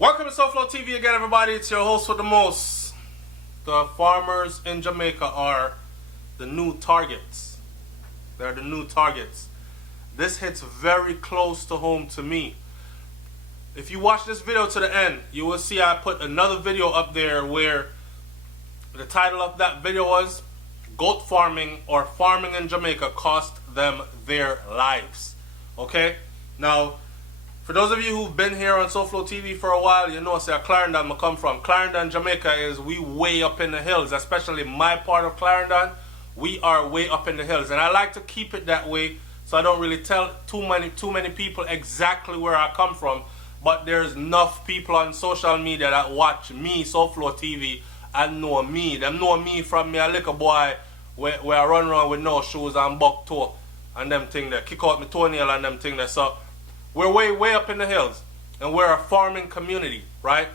Welcome to SouFLoTV again, everybody. It's your host with the most. The farmers in Jamaica are the new targets. They're the new targets. This hits very close to home to me. If you watch this video to the end, you will see I put another video up there where the title of that video was Goat Farming or Farming in Jamaica Cost Them Their Lives. Okay? Now, for those of you who've been here on SouFLoTV for a while, you know Clarendon I come from. Clarendon, Jamaica is we way up in the hills, especially my part of Clarendon. We are way up in the hills, and I like to keep it that way so I don't really tell too many people exactly where I come from. But there's enough people on social media that watch me, SouFLoTV, and know me. Them know me from me a little boy where I run around with no shoes and buck toe and them thing there, kick out my toenail and them thing there. So we're way up in the hills, and we're a farming community, right?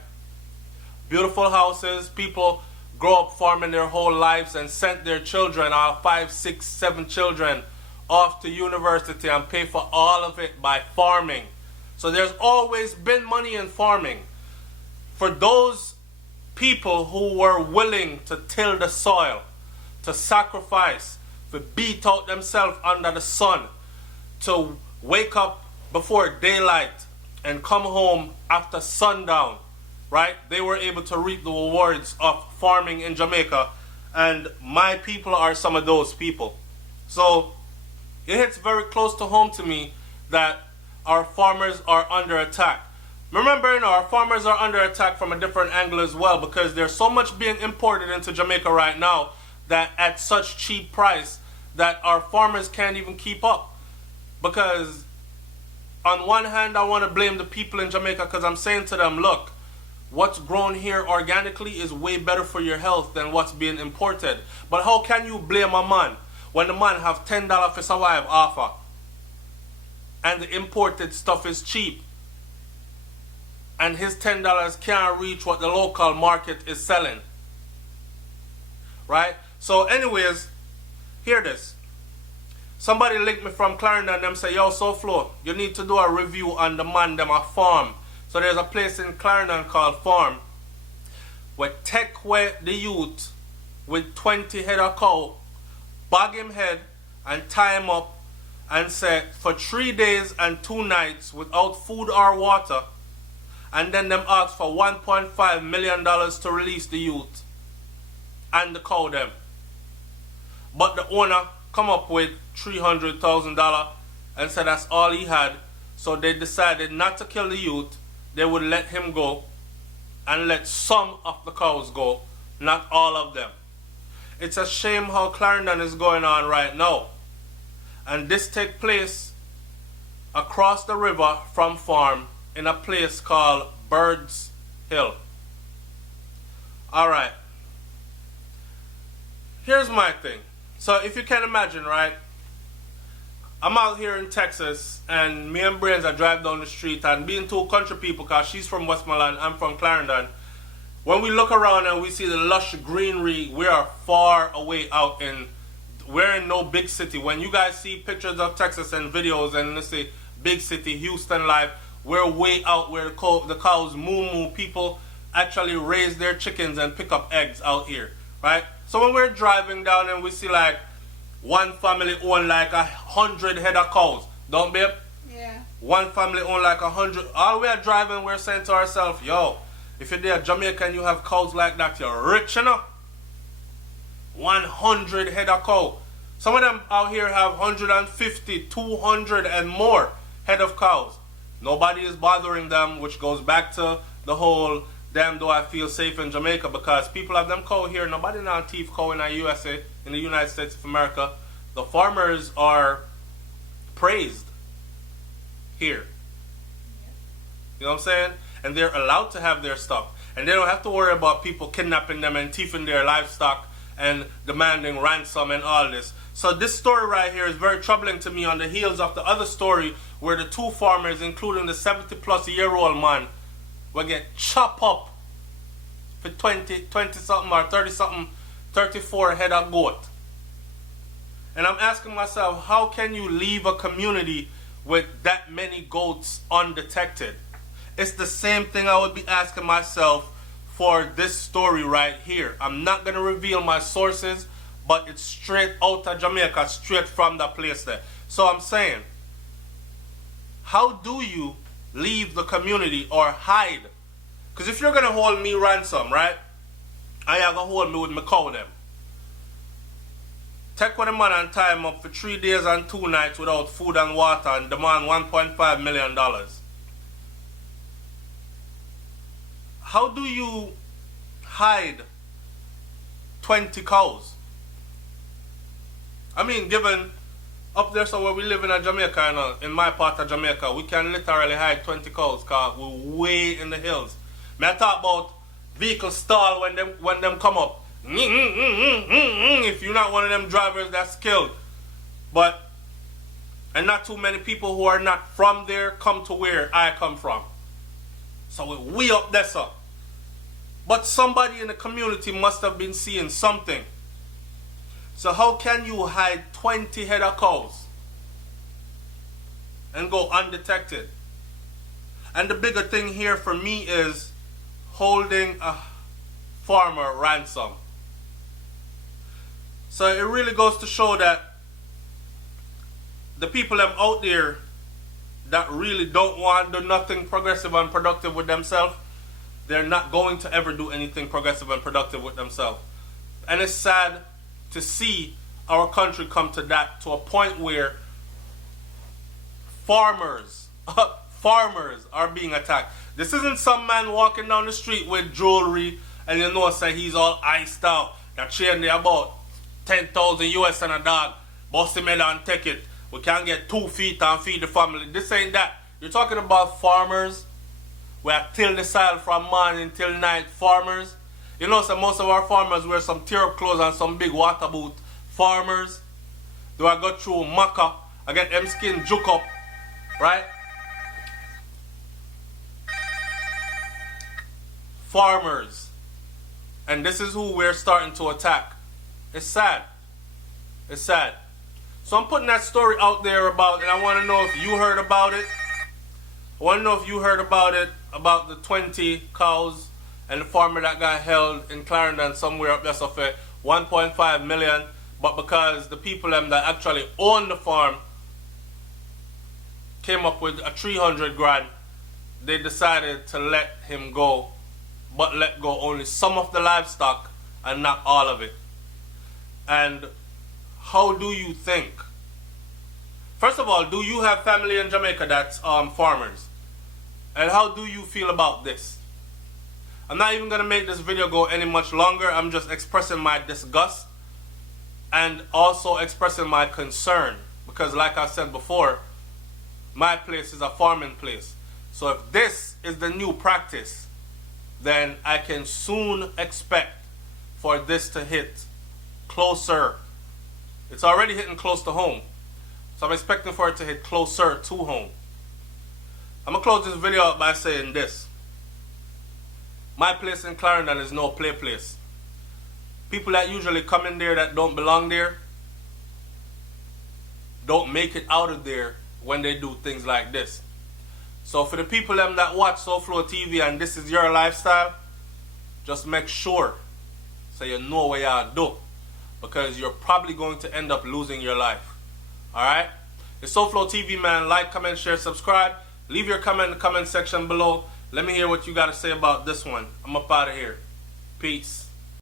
Beautiful houses, people grow up farming their whole lives and sent their children, our 5, 6, 7 children, off to university and pay for all of it by farming. So there's always been money in farming. For those people who were willing to till the soil, to sacrifice, to beat out themselves under the sun, to wake up before daylight and come home after sundown, right? They were able to reap the rewards of farming in Jamaica, and my people are some of those people. So it hits very close to home to me that our farmers are under attack. Remember, our farmers are under attack from a different angle as well, because there's so much being imported into Jamaica right now that at such cheap price that our farmers can't even keep up. Because on one hand, I want to blame the people in Jamaica, because I'm saying to them, look, what's grown here organically is way better for your health than what's being imported. But how can you blame a man when the man have $10 for survive offer and the imported stuff is cheap and his $10 can't reach what the local market is selling? Right? So anyways, hear this. Somebody linked me from Clarendon, them say, yo, SouFlo, you need to do a review on the man them a farm. So there's a place in Clarendon called Farm where take away the youth with 20 head of cow, bag him head and tie him up and say for 3 days and 2 nights without food or water, and then them ask for $1.5 million to release the youth and the cow them. But the owner come up with $300,000 and said that's all he had. So they decided not to kill the youth. They would let him go and let some of the cows go, not all of them. It's a shame how Clarendon is going on right now. And this take place across the river from Farm in a place called Birds Hill. Alright. Here's my thing. So if you can imagine, right, I'm out here in Texas and me and Brains are driving down the street and being two country people, because she's from Westmoreland, I'm from Clarendon. When we look around and we see the lush greenery, we are far away out in, we're in no big city. When you guys see pictures of Texas and videos and let's say big city, Houston life, we're way out where the cows moo. People actually raise their chickens and pick up eggs out here, right? So when we're driving down and we see like one family own like 100 head of cows, don't babe? Yeah. One family own like 100. All we are driving, we're saying to ourselves, yo, if you're there Jamaica and you have cows like that, you're rich, you know? 100 head of cow. Some of them out here have 150, 200 and more head of cows. Nobody is bothering them, which goes back to the whole damn do I feel safe in Jamaica, because people have them cow here. Nobody now thief cow in the USA, in the United States of America. The farmers are praised here. You know what I'm saying? And they're allowed to have their stuff. And they don't have to worry about people kidnapping them and thieving their livestock and demanding ransom and all this. So this story right here is very troubling to me on the heels of the other story where the two farmers, including the 70-plus-year-old man, will get chopped up for 20 something or 30 something, 34 head of goat. And I'm asking myself, how can you leave a community with that many goats undetected? It's the same thing I would be asking myself for this story right here. I'm not going to reveal my sources, but it's straight out of Jamaica, straight from that place there. So I'm saying, how do you leave the community or hide? Because if you're going to hold me ransom, right, and you're going to hold me with my cow them, take one man and tie him up for 3 days and 2 nights without food and water and demand $1.5 million. How do you hide 20 cows? I mean, given up there somewhere we live in Jamaica, in my part of Jamaica, we can literally hide 20 cows because we're way in the hills. May I talk about vehicles stall when them come up. If you're not one of them drivers that's killed. And not too many people who are not from there come to where I come from. So we up there, sir. But somebody in the community must have been seeing something. So how can you hide 20 head of cows and go undetected? And the bigger thing here for me is holding a farmer ransom. So it really goes to show that the people them out there that really don't want to do nothing progressive and productive with themselves, they're not going to ever do anything progressive and productive with themselves. And it's sad to see our country come to that, to a point where farmers are being attacked. This isn't some man walking down the street with jewelry and you know say he's all iced out. That chain there about 10,000 US and a dog. Bust him head and take it. We can't get 2 feet and feed the family. This ain't that. You're talking about farmers. We are till the soil from morning till night farmers. You know, so most of our farmers wear some tear-up clothes and some big water boot. Farmers. Do I go through Maca? I get them skin juke up. Right? Farmers. And this is who we're starting to attack. It's sad. It's sad. So I'm putting that story out there about, and I want to know if you heard about it. I want to know if you heard about it, about the 20 cows and the farmer that got held in Clarendon somewhere up there, so for 1.5 million. But because the people them that actually own the farm came up with a 300 grand, they decided to let him go, but let go only some of the livestock and not all of it. And how do you think? First of all, do you have family in Jamaica that's farmers? And how do you feel about this? I'm not even going to make this video go any much longer. I'm just expressing my disgust and also expressing my concern. Because like I said before, my place is a farming place. So if this is the new practice, then I can soon expect for this to hit closer. It's already hitting close to home. So I'm expecting for it to hit closer to home. I'm going to close this video out by saying this. My place in Clarendon is no play place. People that usually come in there that don't belong there don't make it out of there when they do things like this. So for the people them that watch SouFLoTV and this is your lifestyle, just make sure so you know what y'all do, because you're probably going to end up losing your life. Alright? It's SouFLoTV, man. Like, comment, share, subscribe. Leave your comment in the comment section below. Let me hear what you got to say about this one. I'm up out of here. Peace.